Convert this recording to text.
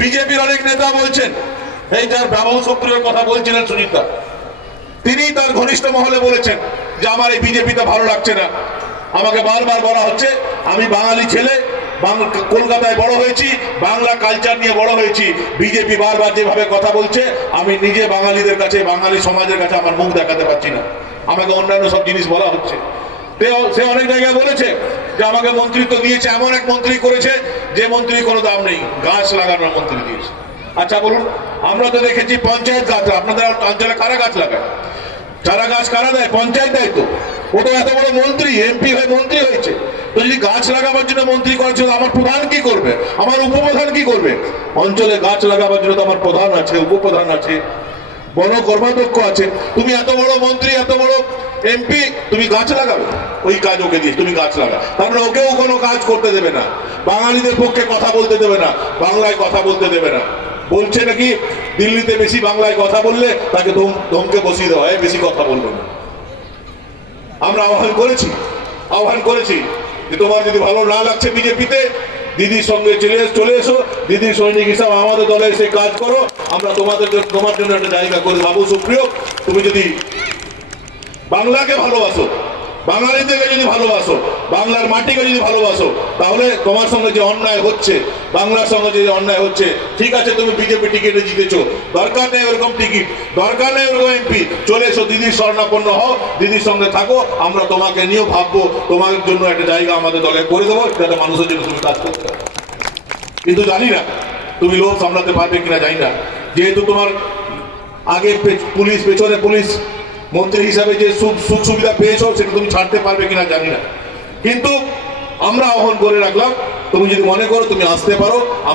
বিজেপির অনেক নেতা বলছেন, এই যার ব্রাহ্মণ সক্রিয়র কথা বলছিলেন সুজিতদা, তিনি তার ঘনিষ্ঠ মহলে বলেছেন যে আমার এই বিজেপিতে ভালো লাগছে না। আমাকে বারবার বলা হচ্ছে আমি বাঙালি ছেলে, কলকাতায় বড় হয়েছি, বাংলা কালচার নিয়ে বড় হয়েছি, বিজেপি বারবার যেভাবে কথা বলছে আমি নিজে বাঙালিদের কাছে, বাঙালি সমাজের কাছে আমার মুখ দেখাতে পারছি না। আমাকে অন্যান্য সব জিনিস বলা হচ্ছে। সে অনেক জায়গায় বলেছে যে আমাকে মন্ত্রিত্ব দিয়েছে, এমন এক মন্ত্রী করেছে যে মন্ত্রী কোনো দাম নেই, গাছ লাগানোর মন্ত্রী দিয়েছে। আচ্ছা বলুন, আমরা তো দেখেছি পঞ্চায়েত গাছ, আপনাদের অঞ্চলে কারা গাছ লাগায়? চারা গাছ কারা দেয়? পঞ্চায়েত দেয়। তো ও তো এত বড় মন্ত্রী, এমপি হয়ে মন্ত্রী হয়েছে, তো যদি গাছ লাগাবার জন্য মন্ত্রী করার জন্য আমার প্রধান কি করবে, আমার উপপ্রধান কি করবে? অঞ্চলে গাছ লাগাবার জন্য তো আমার প্রধান আছে, উপপ্রধান আছে, বন কর্মাধ্যক্ষ আছে। তুমি এত বড় মন্ত্রী, এত বড় এমপি, তুমি গাছ লাগাবে? ওই কাজ ওকে দিয়ে তুমি গাছ লাগা, তারপরে ওকেও কোনো কাজ করতে দেবে না, বাঙালিদের পক্ষে কথা বলতে দেবে না, বাংলায় কথা বলতে দেবে না। বলছে নাকি দিল্লিতে বেশি বাংলায় কথা বললে তাকে ধমকে বসিয়ে দেওয়া হয়, বেশি কথা বলবে না। আমরা আহ্বান করেছি যে তোমার যদি ভালো না লাগছে বিজেপিতে, দিদির সঙ্গে চলে এসো, দিদির সৈনিক হিসাবে আমাদের দলে এসে কাজ করো, আমরা তোমার জন্য একটা জায়গা করে বাবু সুপ্রিয়। তুমি যদি বাংলাকে ভালোবাসো, বাঙালিদেরকে যদি ভালোবাসো, বাংলার মাটিকে যদি ভালোবাসো, তাহলে তোমার সঙ্গে যে অন্যায় হচ্ছে, বাংলার সঙ্গে যে অন্যায় হচ্ছে, ঠিক আছে তুমি বিজেপি টিকিটে জিতেছো, দরকার নেই ওরকম টিকিট, দরকার নেই ওরকম এমপি, চলে এসো, দিদির শরণাপন্ন হও, দিদির সঙ্গে থাকো, আমরা তোমাকে নিয়েও ভাববো, তোমার জন্য একটা জায়গা আমাদের দলে করে দেবো, যাতে মানুষের জন্য তুমি কাজ করতে পারো। কিন্তু জানি না তুমি লোক সামলাতে পারবে কিনা, জানি না। যেহেতু তোমার আগে পুলিশ, পেছনে পুলিশ, মন্ত্রী হিসাবে যে সুখ সুবিধা পেয়েছো সেটা তুমি ছাড়তে পারবে কিনা জানি না। কিন্তু আমরা আহ্বান করে রাখলাম, তুমি যদি মনে করো তুমি আসতে পারো।